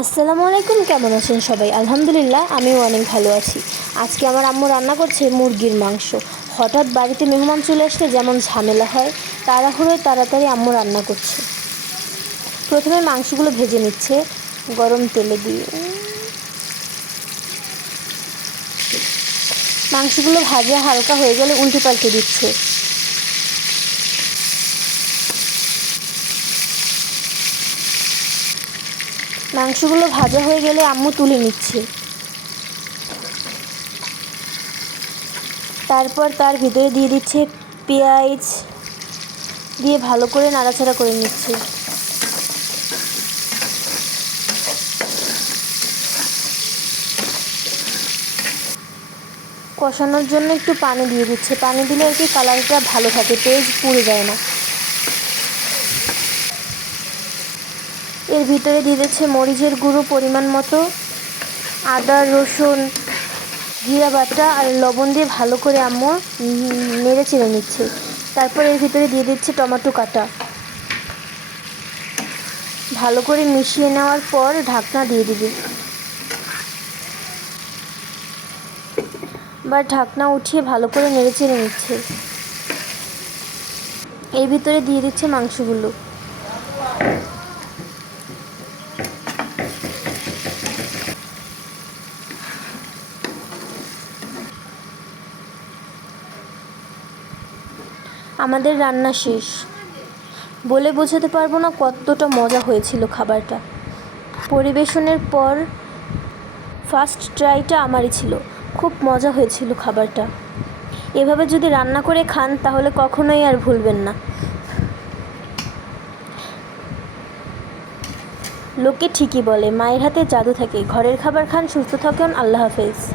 আসসালামু আলাইকুম, কেমন আছেন সবাই? আলহামদুলিল্লাহ, আমিও অনেক ভালো আছি। আজকে আমার আম্মু রান্না করছে মুরগির মাংস। হঠাৎ বাড়িতে মেহমান চলে আসলে যেমন ঝামেলা হয়, তাড়াহুড়োয় তাড়াতাড়ি আম্মু রান্না করছে। প্রথমে মাংসগুলো ভেজে নিচ্ছে, গরম তেলে দিয়ে। মাংসগুলো ভাজা হালকা হয়ে গেলে উল্টে পাল্টে দিচ্ছে। মাংসগুলো ভাজা হয়ে গেলে আম্মু তুলে নিচ্ছে। তারপর তার ভিতরে দিয়ে দিচ্ছে পেঁয়াজ দিয়ে ভালো করে নাড়াচাড়া করে নিচ্ছে। কষানোর জন্য একটু পানি দিয়ে দিচ্ছে। পানি দিলে আর কি কালারটা ভালো থাকে পেঁয়াজ পুড়ে যায় না। এর ভিতরে দিয়ে দিচ্ছে মরিচের গুঁড়ো পরিমাণ মতো, আদা, রসুন, জিরা বাটা আর লবণ দিয়ে ভালো করে আম্মু নেড়ে চেড়ে নিচ্ছে। তারপর এর ভিতরে দিয়ে দিচ্ছে টমেটো কাটা। ভালো করে মিশিয়ে নেওয়ার পর ঢাকনা দিয়ে দিবে। বা ঢাকনা উঠিয়ে ভালো করে নেড়ে চেড়ে নিচ্ছে। এর ভিতরে দিয়ে দিচ্ছে মাংসগুলো। আমাদের রান্না শেষ। বলে বোঝাতে পারব না কতটা মজা হয়েছিল খাবারটা। পরিবেশনের পর ফার্স্ট ট্রাইটা আমারই ছিল। খুব মজা হয়েছিল খাবারটা। এভাবে যদি রান্না করে খান, তাহলে কখনোই আর ভুলবেন না। লোকে ঠিকই বলে, মায়ের হাতে জাদু থাকে। ঘরের খাবার খান, সুস্থ থাকেন, আল্লাহ হাফেজ।